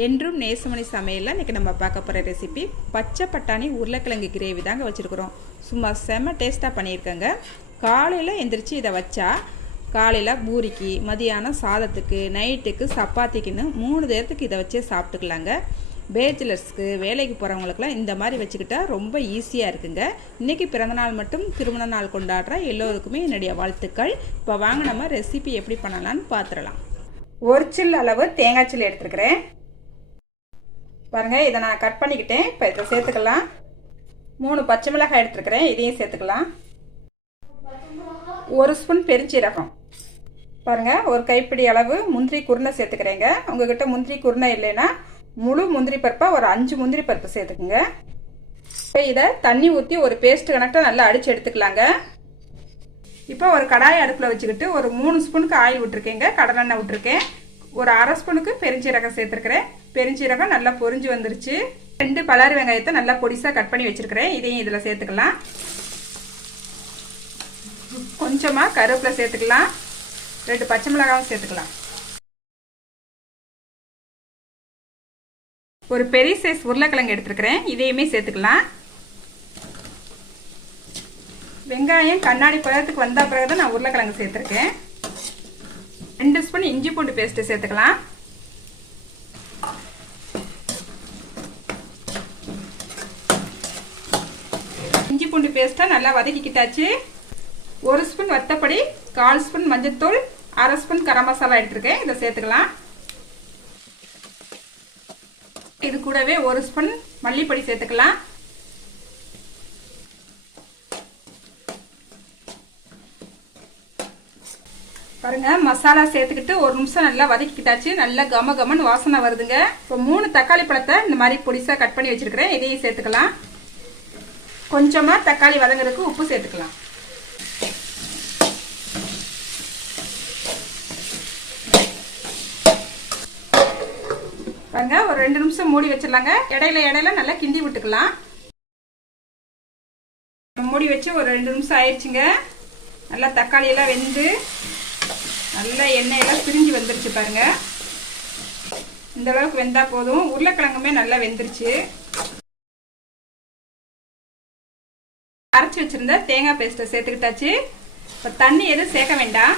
என்றும் நேசமணி சமையலில் இன்றைக்கி நம்ம பார்க்க போகிற ரெசிபி பச்சை பட்டாணி உருளைக்கிழங்கு கிரேவி தாங்க வச்சுருக்குறோம். சும்மா செம்ம டேஸ்ட்டாக பண்ணியிருக்கேங்க. காலையில் எந்திரிச்சு இதை வச்சா காலையில் பூரிக்கு, மதியானம் சாதத்துக்கு, நைட்டுக்கு சப்பாத்திக்குன்னு 3 நேரத்துக்கு இதை வச்சே சாப்பிட்டுக்கலாங்க. பேச்சுலர்ஸ்க்கு, வேலைக்கு போகிறவங்களுக்குலாம் இந்த மாதிரி வச்சுக்கிட்டா ரொம்ப ஈஸியாக இருக்குங்க. இன்றைக்கி பிறந்தநாள் மட்டும் திருமண நாள் கொண்டாடுற எல்லோருக்குமே என்னுடைய வாழ்த்துக்கள். இப்போ வாங்க நம்ம ரெசிபி எப்படி பண்ணலான்னு பார்த்துடலாம். 1 சில் அளவு தேங்காய் சில்லி எடுத்துருக்கிறேன் பாருங்கள். இதை நான் கட் பண்ணிக்கிட்டேன். இப்போ இதை சேர்த்துக்கலாம். 3 பச்சை மிளகாய் எடுத்துருக்கிறேன், இதையும் சேர்த்துக்கலாம். 1 ஸ்பூன் பெருஞ்சீரகம் பாருங்கள். 1 கைப்பிடி அளவு முந்திரி குருணை சேர்த்துக்கிறேங்க. உங்ககிட்ட முந்திரி குருணை இல்லைன்னா முழு முந்திரி பருப்பாக ஒரு 5 முந்திரி பருப்பு சேர்த்துக்குங்க. இப்போ இதை தண்ணி ஊற்றி ஒரு பேஸ்ட் கணக்கில் நல்லா அடித்து எடுத்துக்கலாங்க. இப்போ ஒரு கடாய் அடுப்பில் வச்சுக்கிட்டு ஒரு 3 ஸ்பூனுக்கு ஆயில் விட்டுருக்கேங்க. கடலெண்ணெய் விட்டுருக்கேன். ஒரு 1/2 ஸ்பூனுக்கு பெருஞ்சீரகம் சேர்த்துருக்கிறேன். பெருஞ்சீரகம் நல்லா பொரிஞ்சு வந்துருச்சு. 2 பல்லாரி வெங்காயத்தை நல்லா பொடிசாக கட் பண்ணி வச்சுருக்கிறேன், இதையும் இதில் சேர்த்துக்கலாம். கொஞ்சமாக கருவேப்பிலை சேர்த்துக்கலாம். 2 பச்சை மிளகாவும் சேர்த்துக்கலாம். ஒரு பெரிய சைஸ் உருளைக்கிழங்கு எடுத்துருக்கிறேன், இதையுமே சேர்த்துக்கலாம். வெங்காயம் கண்ணாடி பழத்துக்கு வந்த பிறகு தான் நான் உருளைக்கிழங்கு சேர்த்துருக்கேன். 2 ஸ்பூன் இஞ்சி பூண்டு பேஸ்ட்டு சேர்த்துக்கலாம். இஞ்சி பூண்டு பேஸ்ட்டை நல்லா வதக்கிக்கிட்டாச்சு. 1 ஸ்பூன் வத்தப்பொடி, 1/4 ஸ்பூன் மஞ்சள்தூள், 1/2 ஸ்பூன் கரம் மசாலா எடுத்துருக்கேன், இதை சேர்த்துக்கலாம். இது கூடவே 1 ஸ்பூன் மல்லிப்பொடி சேர்த்துக்கலாம். பாருங்க, மசாலா சேர்த்துக்கிட்டு 1 நிமிஷம் நல்லா வதக்கிக்கிட்டாச்சு. நல்லா கம கமன்னு வாசனை வருதுங்க. இப்போ 3 தக்காளி பழத்தை இந்த மாதிரி பொடிசா கட் பண்ணி வச்சிருக்கிறேன், இதையும் சேர்த்துக்கலாம். கொஞ்சமா தக்காளி வதங்குறதுக்கு உப்பு சேர்த்துக்கலாம். பாருங்க, ஒரு 2 நிமிஷம் மூடி வச்சிடலாங்க. இடையில நல்லா கிண்டி விட்டுக்கலாம். மூடி வச்சு ஒரு 2 நிமிஷம் ஆயிடுச்சுங்க. நல்லா தக்காளி எல்லாம் வெந்து நல்லா எண்ணெயெல்லாம் பிரிஞ்சு வந்துருச்சு பாருங்க. இந்த அளவுக்கு வெந்தா போதும். உருளைக்கிழங்குமே நல்லா வெந்துருச்சு. அரைச்சி வச்சிருந்த தேங்காய் பேஸ்ட்டை சேர்த்துக்கிட்டாச்சு. இப்போ தண்ணி எதுவும் சேர்க்க வேண்டாம்.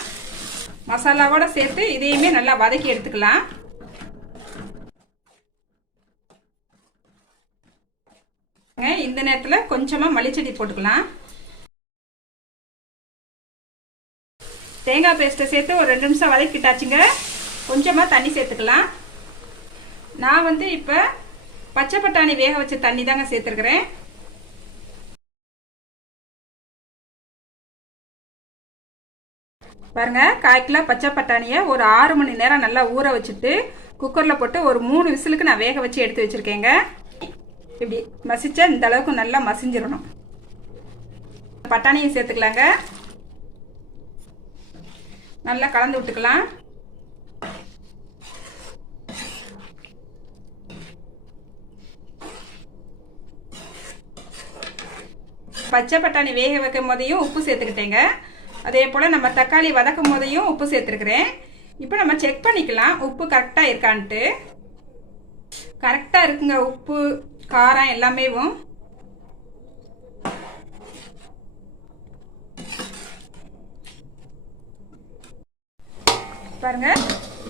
மசாலாவோட சேர்த்து இதையுமே நல்லா வதக்கி எடுத்துக்கலாம். இந்த நேரத்தில் கொஞ்சமாக மல்லிச்செடி போட்டுக்கலாம். தேங்காய் பேஸ்ட்டை சேர்த்து ஒரு 2 நிமிஷம் வதக்கிட்டாச்சுங்க. கொஞ்சமாக தண்ணி சேர்த்துக்கலாம். நான் இப்போ பச்சை பட்டாணி வேக வச்ச தண்ணி தாங்க சேர்த்துருக்கிறேன். பாருங்க, 1/4 கிலோ பச்சை பட்டாணியை ஒரு 6 மணி நேரம் நல்லா ஊற வச்சுட்டு குக்கரில் போட்டு ஒரு 3 விசிலுக்கு நான் வேக வச்சு எடுத்து வச்சுருக்கேங்க. இப்படி மசிச்சா இந்த அளவுக்கு நல்லா மசிஞ்சிடணும். பட்டாணியை சேர்த்துக்கலாங்க. நல்லா கலந்து விட்டுக்கலாம். பச்சை பட்டாணி வேக வைக்கும் போதையும் உப்பு சேர்த்துக்கிட்டேங்க. அதே போல் நம்ம தக்காளி வதக்கும் போதையும் உப்பு சேர்த்துருக்குறேன். இப்போ நம்ம செக் பண்ணிக்கலாம் உப்பு கரெக்டாக இருக்கான்ட்டு. கரெக்டாக இருக்குங்க, உப்பு காரம் எல்லாமே. பாருங்க,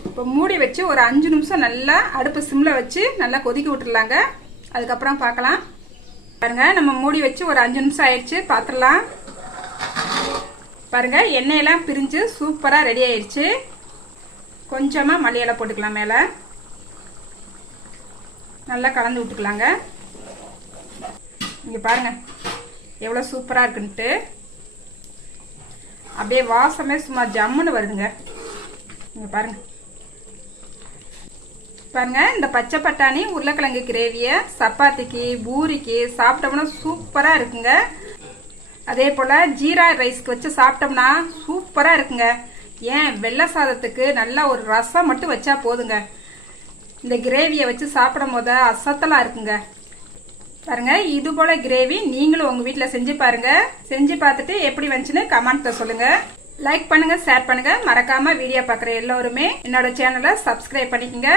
இப்போ மூடி வச்சு ஒரு 5 நிமிஷம் நல்லா அடுப்பு சிம்மில் வச்சு நல்லா கொதிக்க விட்டுடலாங்க. அதுக்கப்புறம் பார்க்கலாம். பாருங்க, நம்ம மூடி வச்சு ஒரு 5 நிமிஷம் ஆயிடுச்சு, பார்த்துடலாம். பாருங்க, எண்ணெயெல்லாம் பிரிஞ்சு சூப்பராக ரெடி ஆயிடுச்சு. கொஞ்சமாக மல்லியெல்லாம் போட்டுக்கலாம் மேலே. நல்லா கலந்து விட்டுக்கலாங்க. இங்கே பாருங்க எவ்வளோ சூப்பராக இருக்குன்ட்டு. அப்படியே வாசமே சும்மா ஜம்முன்னு வருதுங்க. இங்கே பாருங்க. பாருங்க, இந்த பச்சை பட்டாணி உருளைக்கிழங்கு கிரேவியை சப்பாத்திக்கு, பூரிக்கு சாப்பிட்டோம்னா சூப்பராக இருக்குங்க. அதே போல் ஜீரா ரைஸ்க்கு வச்சு சாப்பிட்டோம்னா சூப்பராக இருக்குங்க. ஏன் வெள்ளை சாதத்துக்கு நல்லா ஒரு ரசம் மட்டும் வச்சா போதுங்க. இந்த கிரேவியை வச்சு சாப்பிடும் போது அசத்தலா இருக்குங்க. பாருங்க, இது போல கிரேவி நீங்களும் உங்க வீட்டில் செஞ்சு பாருங்க. செஞ்சு பார்த்துட்டு எப்படி வந்துச்சுன்னு கமெண்ட்ல சொல்லுங்க. லைக் பண்ணுங்க, ஷேர் பண்ணுங்க. மறக்காம வீடியோ பார்க்குற எல்லோருமே என்னோட சேனலை சப்ஸ்கிரைப் பண்ணிக்கங்க.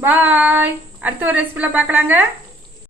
பாய். அடுத்த ஒரு ரெசிபியில் பார்க்கலாங்க.